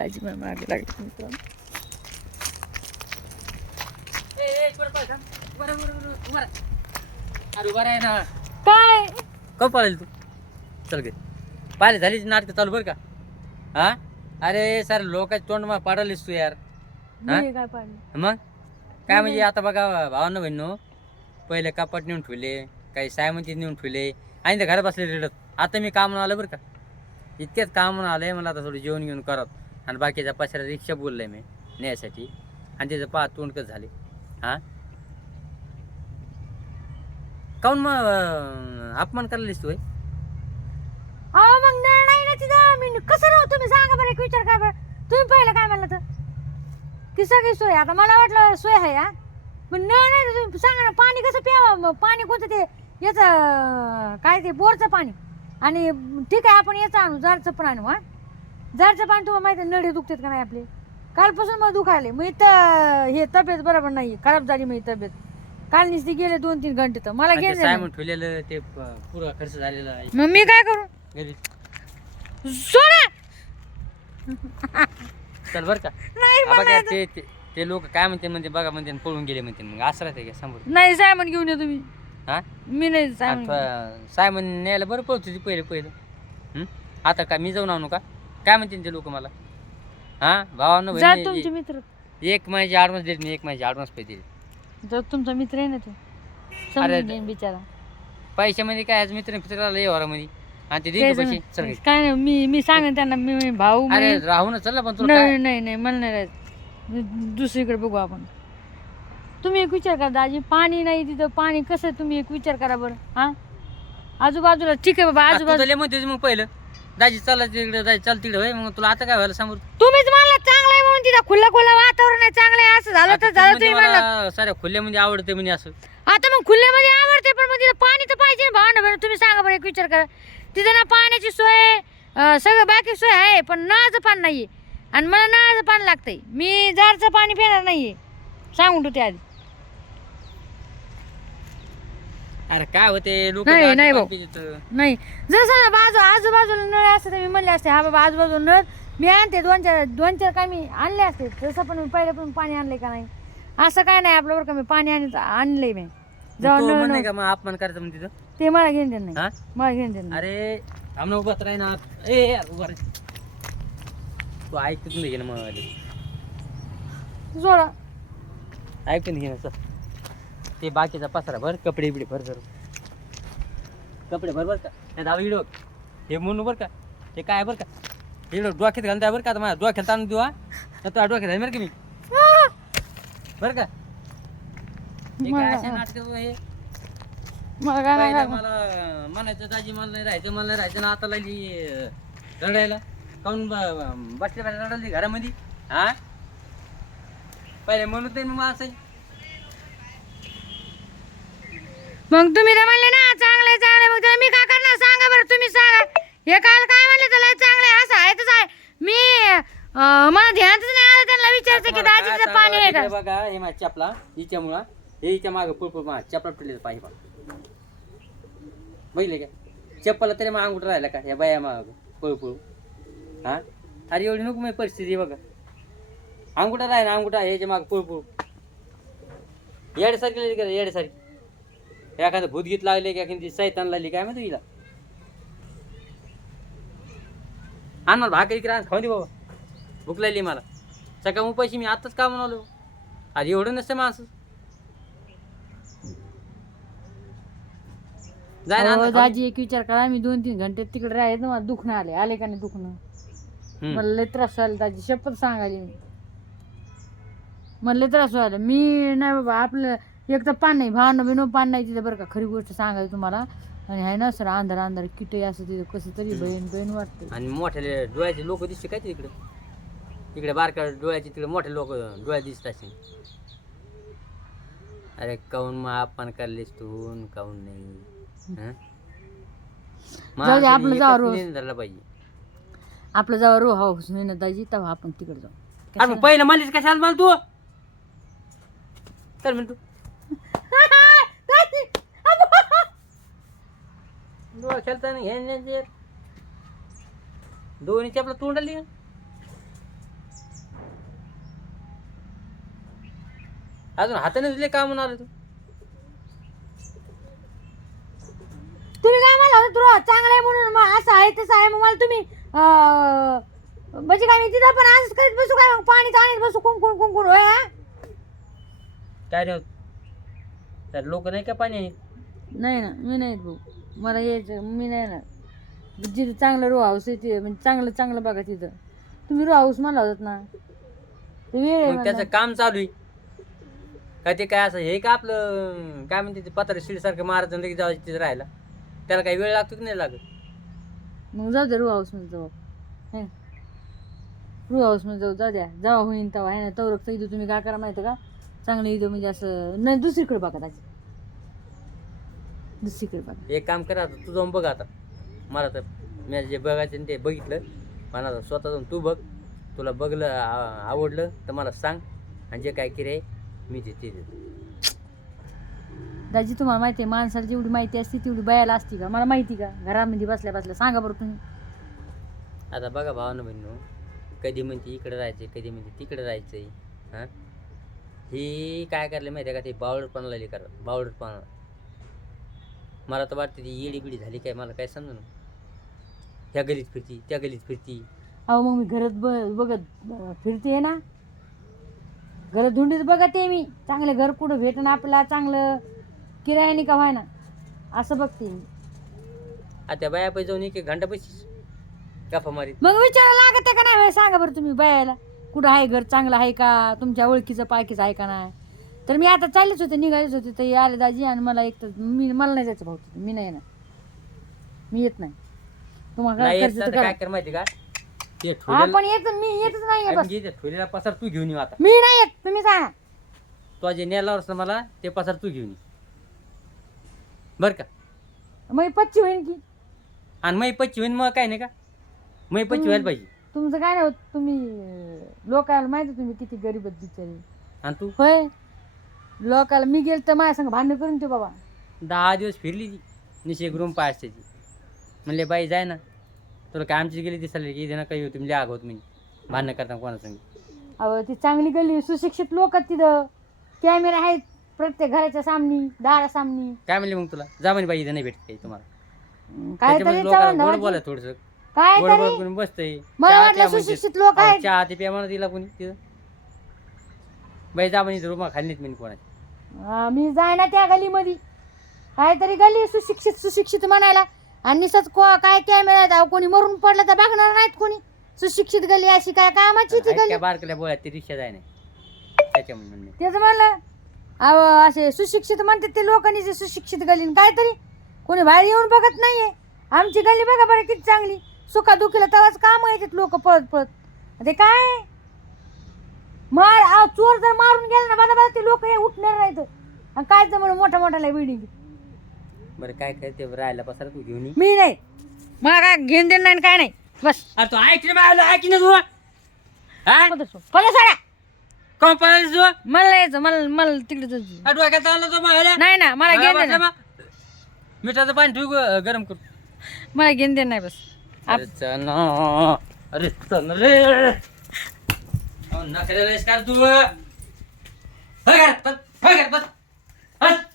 दाजी मला मागे लागली मित्रांनो काय कप पाळेल तू चल गे पाहिले झालीच नाटक चालू बरं का हा अरे सर लोकांचे तोंड मग पाडवलीस तू यार हा? मी काय पाडलं मग काय म्हणजे आता बघा भावानं बहिणो पहिले कपाट नेऊन ठेवले काही सायमंतीत नेऊन ठेवले आणि ते घरात बसले रडत आता मी कामून आलं बरं का इतकेच कामून आलंय मला आता थोडं जेवण घेऊन करत आणि बाकीच्या पसऱ्या रिक्षा बोललोय मी न्यायसाठी. आणि त्याचं पा तोंडकच झाले? हां? काऊन मग अपमान करायलीस तू हो अहो मग नाही ना तिथं. मी कसं राहू तुम्ही? सांगा बरं एक विचार काय बरं. तुम्ही पहिलं काय म्हणलं तर की सगळी सोय. आता मला वाटलं सोय आहे हा? पण नळ नाही तर तुम्ही सांगा ना पाणी कसं प्यावं? मग पाणी कोणतं ते? याचं काय ते बोरचं पाणी. आणि ठीक आहे आपण याचं आणू जारचं पण आणू हा? जारचं पाणी तुम्हाला माहिती आहे नळी दुखतात का नाही आपले? कालपासून मग दुखायले मग इथं हे तब्येत बरोबर नाही खराब झाली मग तब्येत. काल नुसती गेले दोन तीन घंटे तर. मला गेले सायमन ठेवलेलं ते पुरा खर्च झालेला आहे. मग मी काय करू? घरी. सोना चल बरं का. नाही हा बघा मला ते ते- ते लोक काय म्हणते म्हणते बघा म्हणते आणि पळून गेले म्हणते. मग असं राहते का समोर नाही सायमन घेऊन ये तुम्ही. हा? मी नाही सायमन सायमन न्यायला बरं पळत होती पहिले पहिलं. हं? आता काय मी जाऊन आणू का? काय म्हणते ते लोक मला? हा? भावानं जा बहिणी तुमचे मित्र. एक महिन्याचे ॲडव्हान्स देत नाही एक महिन्याचे ॲडव्हान्स पैसे दिले जर तुमचा मित्र आहे ना तो. अरे, समजून घेईन बिचारा. पैशामध्ये काय? आज मित्र मित्राला ये वरामध्ये आणि ते तेच पैसे ना. चल घे. काय नाही मी मी सांगेन त्यांना मी मी भाऊ अरे. राहू ना चल ना पण तुला काय? नाही नाही नाही मला नाही मी दुसरीकडे बघू आपण. तुम्ही एक विचार करा दाजी पाणी नाही तिथं पाणी कसं तुम्ही एक विचार करा बरं हा? आजूबाजूला ठीक आहे बाबा आज तू आजूबाजू तर लय म्हणतेस मग पहिलं. दाजी चला तिकडे दाजी चल तिकडे होय मग तुला आता काय व्हायला समोर तुम्हीच म्हणला चांगलं आहे म्हणून तिथं खुलं खुलं वातावरण आहे चांगलं आहे असं झालं तर झालं तुम्ही म्हणला. साऱ्या खुल्यामध्ये आवडते म्हणजे असं. आता मग खुल्यामध्ये आवडते पण मग तिथं पाणी तर पाहिजे ना भावना बरं तुम्ही सांगा बरं एक विचार करा. तिथं ना पाण्याची सोय अं, सगळं बाकी सोय आहे पण नळाचं पाणी नाहीये. आणि मला नळाचं पाणी लागतंय. मी जारचं पाणी पिणार नाहीये. सांगून ठेवते आधी. अरे काय होते लोक नाही, नाही भाऊ. नाही. समजा बाजू आजूबाजूला असते तर मी म्हणले असते हा बाबा आजूबाजूला नळ. मी आणते दोन चार दोन चार काय मी आणले असते. जसं पण मी पहिले पण पाणी आणले का नाही असं काय नाही आपलं बरं का मी पाणी आणलं आणलंय मी. नळ का मग अपमान करायचं मग तिथं? ते मला घेऊन देत नाही. मला घेऊन नाही. अरे आमना उभाच राही ना ए उभा तू ऐकत नाही ना मग जोडा ऐकून घे ना चल. ते बाकीचा पसारा भर कपडे बिडे भर जर कपडे भर बर का. नाही दावा इडो हे म्हणू बरं का. ते काय बरं का? इडो डोक्यात घालताय बरं का आता माझ्या डोक्यात ताणून देऊ हा. तर तुझ्या डोक्यात आहे बरं का मी? बरं का? हे काय असे नाटक हे मला काय नाही पहिलं लागलं. मला म्हणायचं दाजी मला नाही राहायचं मला नाही राहायचं ना आता लागली अं, रडायला. काऊन ब- बसल्या बसल्या रडायली घरामध्ये? हा? पहिले म्हणत नाही मग असं मग तुम्ही तर म्हणले ना चांगले चांगले मग त्याला मी काय करणार? सांगा बरं तुम्ही सांगा. हे काल काय म्हणले त्याला चांगलं आहे असं आहे तसं आहे. मी अं, मला ध्यानच नाही आलं त्यांना विचारायचं की तुम्हाला काय दाजीचं पाणी आहे सांगावं का? इकडे बघा हे माझ्या चपला हिच्यामुळं. हे हिच्या मागं पुळपुळ मा चपला तुटलेलं पाहिजे बघा. बघितले का? चप्पल तरी मग अंगुठ राहिला का? ह्या बाया माग पळपुळ हा? अरे एवढी नको माझी परिस्थिती आहे बघा. अंगुठा राहिला अंगुठा ह्याच्या माग पळपुळ येड्यासारखी लागली का येड्यासारखी. एखादं भूतगीत लागले की एखादी सैतान लागली काय माहिती हिला आण मला भाकरी किरा खाऊ दे बाबा. भूक लागली मला. सकाळ उपाशी मी आताच का म्हणालो? अरे एवढं नसतं माणसं. जाय ना अण्णा, खाऊ दे. दाजी एक विचार करा. मी दोन तीन घंटे तिकडे राहायचं मला दुखणं आले आले का नाही दुखणं? हम्म. मला लय त्रास व्हायला दाजी शपथ सांगायली मी. मला लय त्रास व्हायला मी नाही बाबा आपलं एक तर पान नाही भावना बिनो पान नाही तिथं बरं का. खरी गोष्ट सांगायची तुम्हाला. आणि आहे ना सर अंधार अंधार किटे असं तिथं कसं तरी बहीण बहीण वाटते आणि मोठ्या डोळ्याचे लोक दिसते काय तिकडे? इकडे बारका डोळ्याचे तिकडे मोठे लोक डोळ्या दिसत असेल. अरे काऊन मग आपण करलेस तू न काऊन नाही? हं? जाऊ दे, आपलं जाऊ एकच रोज. निर्णय धरला पाहिजे. आपलं जेव्हा रो हाऊस नाही ना दाजी तेव्हा आपण तिकडे जाऊ. अरे मग पहिलं म्हणलीस कशाला मला तू? तर म्हणतो खेळताना घेण्याचे तोंड आली. अजून हाताने दिले काम होणार तू? तुम्ही काय मला तुला चांगलं आहे म्हणून. मग असं आहे तसं आहे. मग मला तुम्ही म्हणजे काय मी तिथं पण असंच करीत बसू काय? मग पाणी आणत बसू कुंकुण कुंकुण होय काय रे? लोक नाही का पाणी? नाही ना मी नाही भाऊ. मला यायचं मी नाही ना. जिथं चांगलं रो हाऊस आहे ते म्हणजे चांगलं चांगलं बघा तिथं. तुम्ही रो हाऊस मला होतात ना. ते वेळ आहे मग त्याचं. काम चालू आहे. काय ते काय असं हे का आपलं काय म्हणते ते पत्र शिडसारखं मारायचं आणि लगेच जायचं तिथं राहायला? त्याला काही वेळ लागतो की नाही लागत? मग जाऊ द्या रो हाऊसमध्ये जाऊ. हे. रो हाऊसमध्ये जाऊ जाऊ द्या. जेव्हा होईन तेव्हा. आहे ना तवरक इथं तुम्ही काय करा माहिती का? चांगलं इथं म्हणजे असं नाही दुसरीकडे बघा त्याची. दुसरीकडे बघा एक काम करा आता तू जाऊन बघ आता. मला तर मी जे बघायचं ते बघितलं. पण आता स्वतः जाऊन तू बघ. तुला बघलं आ- आवडलं तर मला सांग. आणि जे काय किरे मी ते ते देतो. दाजी तुम्हाला माहिती आहे माणसाला जेवढी माहिती असते तेवढी बायाला असती का? मला माहिती का? घरामध्ये बसल्या बसल्या सांगा बरं तुम्ही. आता बघा भावानं बहिणू कधी म्हणते इकडे राहायचंय कधी म्हणते तिकडे राहायचंय. हां? ही काय करले माहिती आहे का? ते बावळटपणा लागली कर बावळटपणा मला तर वाटतं ती येडी बिडी झाली काय मला काय समजा ना ह्या गलीत फिरती त्या गलीत फिरती. अहो मग मी घरात ब बघत अं, फिरते ना. घरात धुंडीत बघत आहे मी. चांगलं घर कुठं भेटन आपला चांगलं किरायाने का व्हायना? असं बघते मी. आता त्या बाया पैसे जाऊन एक एक घंटा बसीस गप्पा मारीत. मग विचारा लागत आहे का नाही? सांगा बरं तुम्ही बायाला. कुठं आहे घर चांगलं आहे का? तुमच्या ओळखीचं पायकीचं आहे का नाही? तर मी आता चाललेच होते निघालेच होते. तर आले दाजी आणि मला एक तर मी मला नाही जायचं भाऊ तिथे. मी नाही येणार. मी येत नाही. तुम्हाला नाही येत करायचं तर तर काय करा. माहिती का? ते हा ठोलेला पण येत मी येतच नाही बस. घे ते ठोलेला पसार तू घेऊन ये आता. मी नाही येत. तुम्ही सांगा. तो जे नेलावर मला ते पसार तू घेऊन ये. बर का? मग पच्ची होईन की. आणि मै पच्ची होईन मग काय नाही का? मै पच्ची व्हायला पाहिजे. तुमचं काय नाही होत. तुम्ही लोकाला माहिती तुम्ही किती गरीब आहेत बिचारी. आणि तू? होय? लोकाला मी गेल तर माझ्या संग भांडण करून ते बाबा. दहा दिवस फिरली ती निशे रूम पाच त्याची म्हणले बाई जाय ना. तुला काय आमची गेली दिसायला की ना काही होती म्हणजे आग होत मी भांडणं करता कोणा संग. अहो ती चांगली गल्ली सुशिक्षित लोक तिथं. कॅमेरा आहेत प्रत्येक घराच्या सामनी दारासामनी काय म्हणले मग तुला? जा म्हणे बाई इथं नाही भेटत काही तुम्हाला. काय त्याच्यामुळे तरी लोकांना चव्हाण गोड भावाची- बोला थोडस. काय गोड तरी. बसतंय. मला चहा वाटलं प्या. सुशिक्षित लोक अहो, आहेत. चहा ते प्या म्हणा तिला कोणी तिथं. बाई जा म्हणे रूमा खाली नाहीत म्हणे कोणाची. हा, मी जाय ना त्या गलीमध्ये. काहीतरी गल्ली सुशिक्षित सुशिक्षित म्हणायला. आणि निसच को काय कॅमेरा अहो, कोणी मरून पडलं तर बघणार नाहीत कोणी. सुशिक्षित गल्ली अशी काय कामाची ती इतक्या बारकल्या बोळ्यात ते रिक्षा जाय नाही. त्याच्यामुळे तेच म्हणलं. अहो असे सुशिक्षित म्हणतात ते लोकांनी जे सुशिक्षित गल्ली न काहीतरी. कोणी बाहेर येऊन बघत नाहीये. आमची गल्ली बघा बरं किती चांगली. सुखादुखीला तेव्हाच काम येतात लोक पळत पळत ते काय? मार अहो, चोर जर मारून गेला ना बघा बघा ते लोक हे उठणार नाहीत. आणि काय म्हणून मोठ्या मोठ्याला बिल्डिंग बरं काय करते राहायला पसार तू घेऊन ये. मी नाही. मला काय घेऊन देणं नाही आणि काय नाही. बस. अरे तू ऐक रे बायला ऐक ना तू. हा? कोण पळाली तू मला यायचं मला मला तिकडे जायचं. अरे डोक्यात चालला तो मागायला नाही ना मला घेऊन मग. मिठाचं पाणी ठेवू ग- गरम करू. मला घेऊन देणं नाही बस. अरे चल ना. अरे चल रे. નખરે લઈશ કર તું હગર પત હગર પત હસ